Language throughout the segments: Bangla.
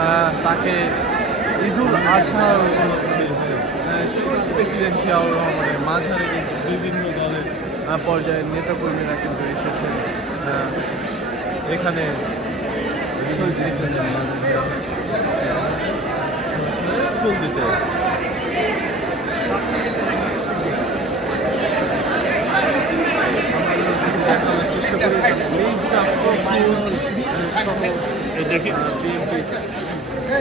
আহ, তাকে ঈদুল আজহার উপলক্ষে শহীদ প্রেসিডেন্ট জিয়াউর রহমানের মাঝারে কিন্তু বিভিন্ন দলের পর্যায়ের নেতাকর্মীরা কিন্তু এসেছেন আহ, এখানে ফুল দিতে। চেষ্টা করি এই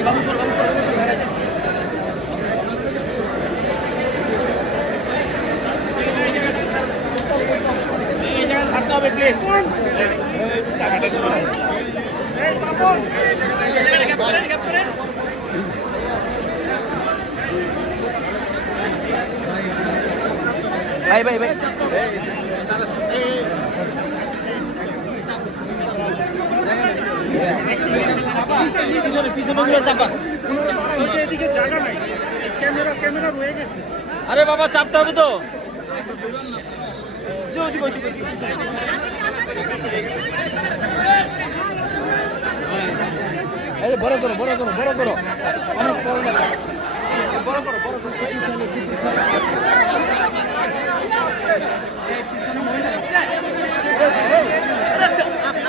প্রাপ্য ফুল সহ দেখি ভাই ভাই ভাই। এদিকে জায়গা নাই ক্যামেরা ক্যামেরা রয়ে গেছে আরে বাবা, চাপতে হবে তো। ওদিক ওদিক আরে বড় করো বড় করো বড় করো। অনেক বড় বড় করো বড় করো। পিছনে পিছনে।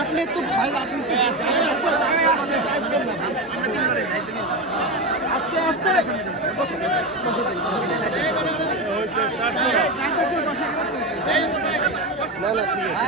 আপনি একটু ভাই আপনি আস্তে আস্তে। না না ঠিক আছে।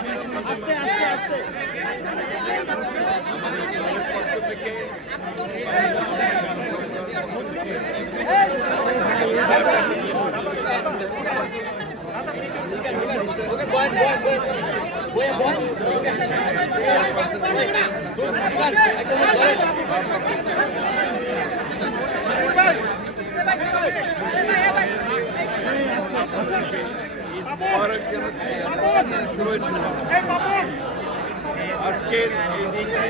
আস্তে আস্তে আস্তে Thank you. আজকের এই দিনটি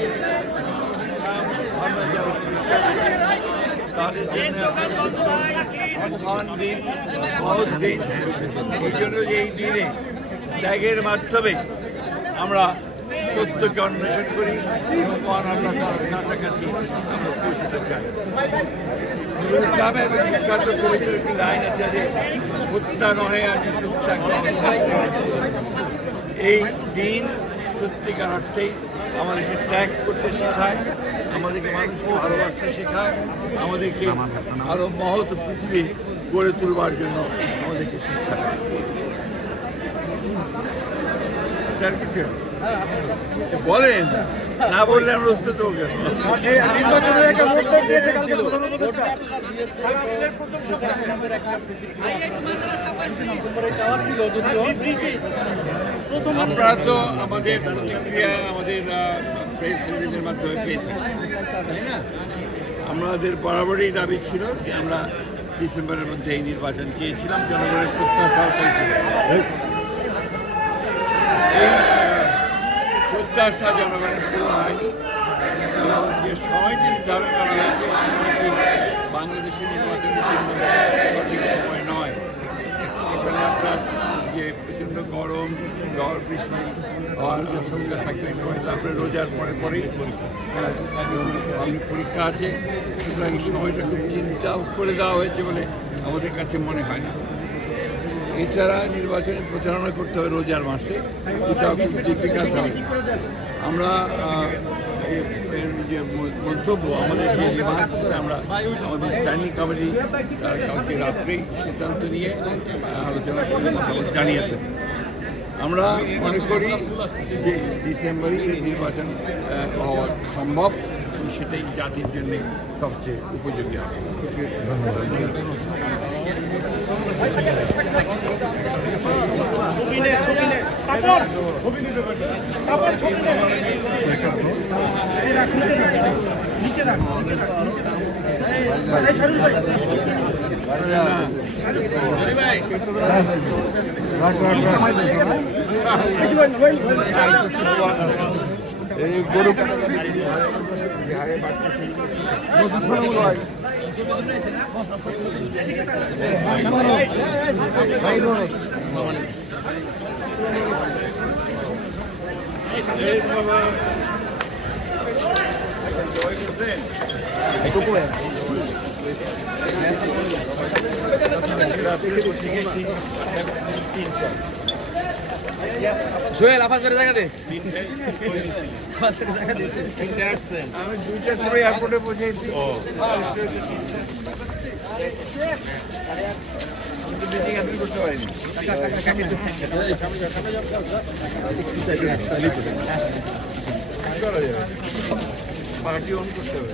তাদের জন্য মহান দিন মহৎ দিন এই জন্য এই দিনে ত্যাগের মাধ্যমে আমরা সত্যকে অন্বেষণ করি মহান কাছাকাছি একটি লাইন আছে যে, হত্যা নহে আজ এই দিন সত্যিকার অর্থেই আমাদেরকে ত্যাগ করতে শেখায়, আমাদেরকে মানুষকে ভালোবাসতে শেখায়, আমাদেরকে আরও মহৎ পৃথিবী গড়ে তুলবার জন্য আমাদেরকে শেখায় স্যার কিছু? বলেন না বললে আমরা উত্তর দেবো কেন? নির্বাচনের একটা প্রস্তাব দিয়েছে কালকে প্রথম আপনারা তো আমাদের প্রতিক্রিয়া আমাদের প্রেস রিলিজের মাধ্যমে পেয়েছেন তাই না? আমাদের বরাবরই দাবি ছিল যে আমরা ডিসেম্বরের মধ্যে এই নির্বাচন চেয়েছিলাম জনগণের প্রত্যাশাও এই আহ, প্রত্যাশা জনগণের পূরণ হয়নি যে সময়টি নির্ধারণ করা হয়েছে সময়টি বাংলাদেশের নির্বাচনের জন্য সঠিক সময় নয়। এখানে আপনার যে প্রচণ্ড গরম, ঝড়, বৃষ্টি হওয়ার আশঙ্কা থাকবে সময় তারপরে রোজার পরে পরেই অনেক পরীক্ষা আছে। সুতরাং সময়টা খুব চিন্তা করে দেওয়া হয়েছে বলে আমাদের কাছে মনে হয় না। এছাড়া নির্বাচনে প্রচারণা করতে হবে রোজার মাসে। এটাও খুব ডিফিকাল্ট হবে আমরা যে মন্তব্য, আমাদের যে রিমার্ক আমরা আমাদের স্ট্যান্ডিং কমিটি, তারা কালকে রাত্রেই সিদ্ধান্ত নিয়ে আলোচনা করে মতামত জানিয়েছেন আমরা মনে করি যে ডিসেম্বরে নির্বাচন হওয়া সম্ভব। সেটাই জাতির জন্য সবচেয়ে উপযোগী হবে। ছবি এই রাখ, নিচে রাখ সোহেল আফাজ জায়গা দে। এয়ারপোর্টে পৌঁছেছি পার্টি অন করতে হবে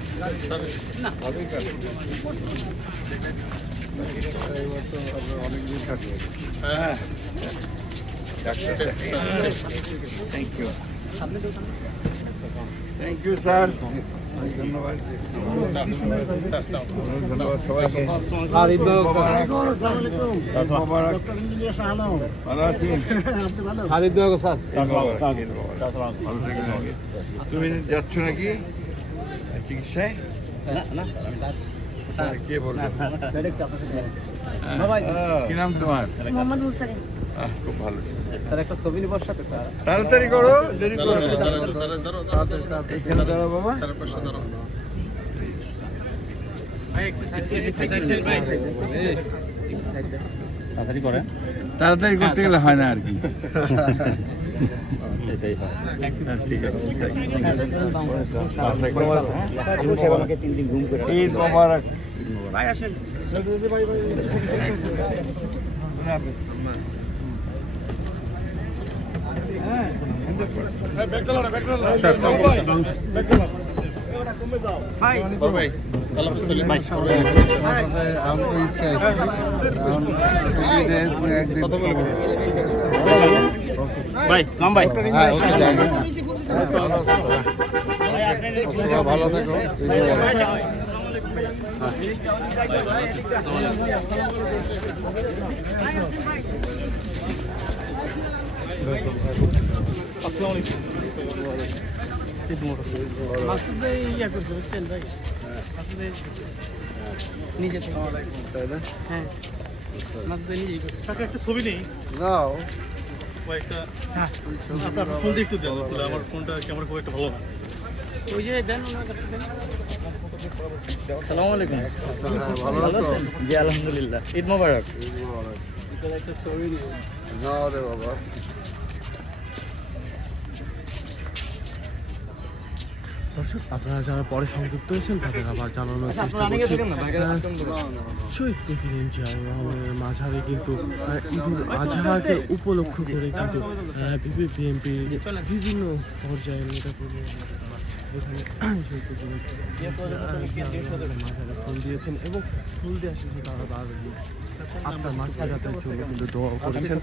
thank you thank you sir ধন্যবাদ ধন্যবাদ সবাইকে ভালো আছেন তুমি যাচ্ছ নাকি চিকিৎসায় কে বলব কি নাম তোমার মোহাম্মদ মুরসালিন আহ, খুব ভালো স্যার একটা ছবি নিবার সাথে স্যার তাড়াতাড়ি করো দেরি করো এখানে দাঁড়াও বাবা তাড়াতাড়ি করে। তাড়াতাড়ি করতে গেলে হয় না আর কি। এটাই হয়। হ্যাঁ, ঠিক আছে। ঈদ মোবারক ভাই আসেন। ভাই। সাম ভালো থেকো মাসুদ ভাই ইয়া করছে বুঝছেন ভাই মাসুদ ভাই নিজে থেকে হ্যাঁ মাসুদ ভাই নিজেই করছে তাকে একটা ছবি নেই নাও কয়েকটা হ্যাঁ আপনার ফোন দিয়ে একটু দেন তাহলে আমার ফোনটা ক্যামেরা খুব একটা ভালো না ওই যে দেন ওনার কাছে দেন আসসালামু আলাইকুম। ভালো আছেন জি আলহামদুলিল্লাহ ঈদ মোবারক। একটা ছবি নাও রে বাবা। দর্শক আপনারা যারা পরে সংযুক্ত হয়েছেন তাদের আবার জানানোর চেষ্টা করছি। শহীদ প্রেসিডেন্ট জিয়াউর রহমানের মাঝারে কিন্তু ঈদুল আজহাকে উপলক্ষ করে কিন্তু বিএনপি বিভিন্ন পর্যায়ের রহমানের মাঝারে ফুল দিয়েছেন এবং ফুল তারা আপনার মাঠে জন্য কিন্তু দোয়া করেছেন।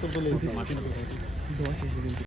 দোয়া শেষে কিন্তু